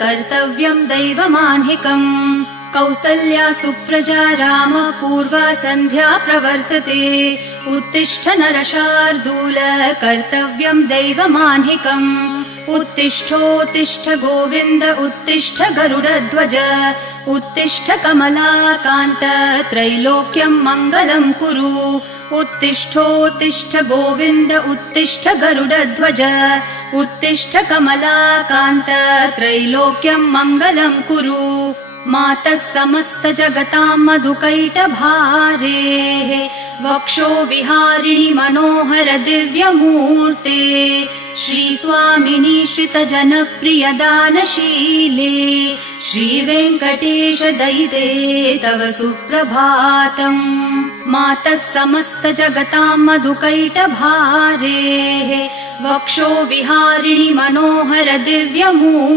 कर्तव्यं दैवमान्हिकम् कौसल्या सुप्रजा राम पूर्वा सन्ध्या प्रवर्तते उत्तिष्ठ नरशार्दूल कर्तव्यं दैवमान्हिकम् उत्तिष्ठोत्तिष्ठ गोविन्द उत्तिष्ठ गरुडध्वज उत्तिष्ठ कमलाकान्त त्रैलोक्यं मङ्गलं कुरु उत्तिष्ठोत्तिष्ठ गोविन्द उत्तिष्ठ गरुडध्वज उत्तिष्ठ कमलाकान्त त्रैलोक्यं मङ्गलं कुरु मातः समस्त जगतां मधुकैटभारेः वक्षो विहारिणि मनोहर दिव्यमूर्ते श्रीस्वामिनि श्रितजनप्रियदानशीले श्रीवेङ्कटेश दयिते तव सुप्रभातम् मातः समस्त जगतां मधुकैटभारेः वक्षो विहारिणि मनोहर दिव्यमूर्ते